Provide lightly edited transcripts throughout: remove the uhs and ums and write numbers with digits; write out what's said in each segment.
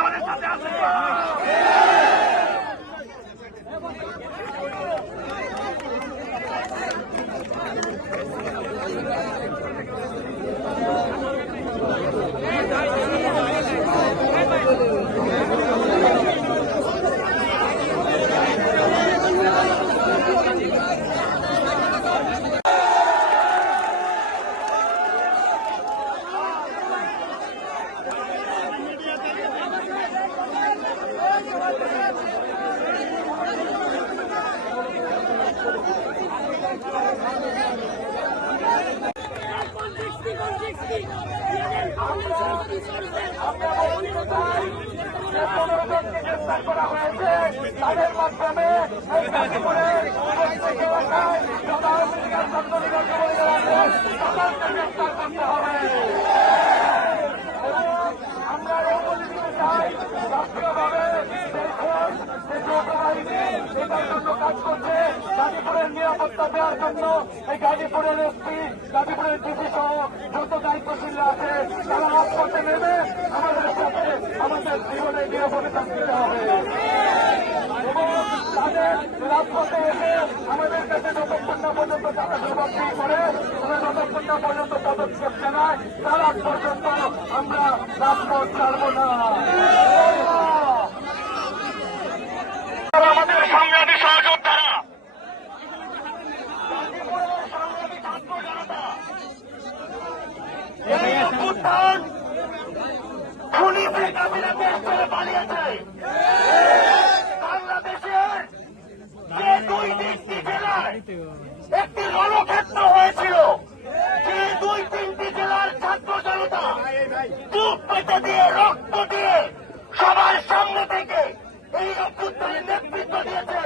আমাদের সাথে আছে। করা হয়েছে তাদের মাধ্যমে করতে হবে। আমরা চাই রাষ্ট্রীয়ভাবে এটার জন্য কাজ করছে গাজীপুরের নিরাপত্তা দেওয়ার জন্য। এই গাজীপুরের এসপি, গাজীপুরের ডিসি সহ যত দায়িত্বশীলরা আছে তারা হাত করতে নেবে আমাদের সাথে আমাদের জীবনে নিরাপত্তা দিতে হবে এবং তাদের রাজপথে এসে আমাদের কাছে যতক্ষণ না পর্যন্ত তারা জবাবদিহি করে যতক্ষণ না পর্যন্ত পদক্ষেপ জানায় তার আগ পর্যন্ত আমরা রাজপথ ছাড়ব না। আমাদের সংগ্রামী সহযোদ্ধারা, গাজীপুরের সংগ্রামী ছাত্র জনতা এই অভ্যুত্থান খুনি শেখ হাসিনা দেশ ছেড়ে পালিয়েছে। বাংলাদেশের যে 2-3টি জেলায় একটি রণক্ষেত্র হয়েছিল, যে 2-3টি জেলার ছাত্র জনতা বুক পেতে দিয়ে রক্ত দিয়ে সবার সামনে থেকে এই অভ্যুত্থানের নেতৃত্ব দিয়েছে,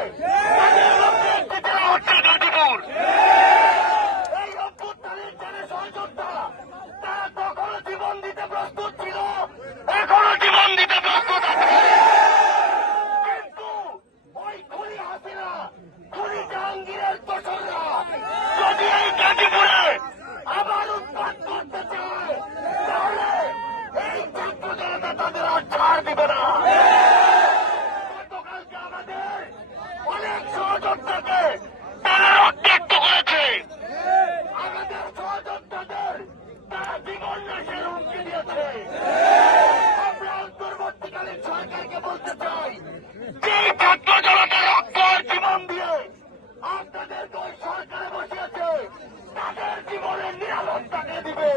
তাদের মধ্যে একটি জেলা হচ্ছে গাজীপুর। এই অভ্যুত্থানের যারা সহযোদ্ধা তারা তখনও জীবন দিতে প্রস্তুত ছিল, এখনো জীবন দিতে প্রস্তুত আছে। কিন্তু ওই খুনি হাসিনা, খুনি জাহাঙ্গীরের দোসররা যদি এই গাজীপুরে আবার উৎপাত করতে চায় তাহলে এই ছাত্র জনতা তাদের আর ছাড় দিবে না। গতকালকে আমাদের অনেক সহযোদ্ধাকে তারা রক্তাক্ত করেছে, আমাদের সহযোদ্ধাদের তারা জীবন নাশের হুমকি দিয়েছে। আমরা অন্তর্বর্তীকালীন সরকারকে বলতে চাই যে ছাত্র জনতা রক্ত আর জীবন দিয়ে আপনাদেরকে ওই সরকারে বসিয়েছে তাদের জীবনের নিরাপত্তাকে দিবে।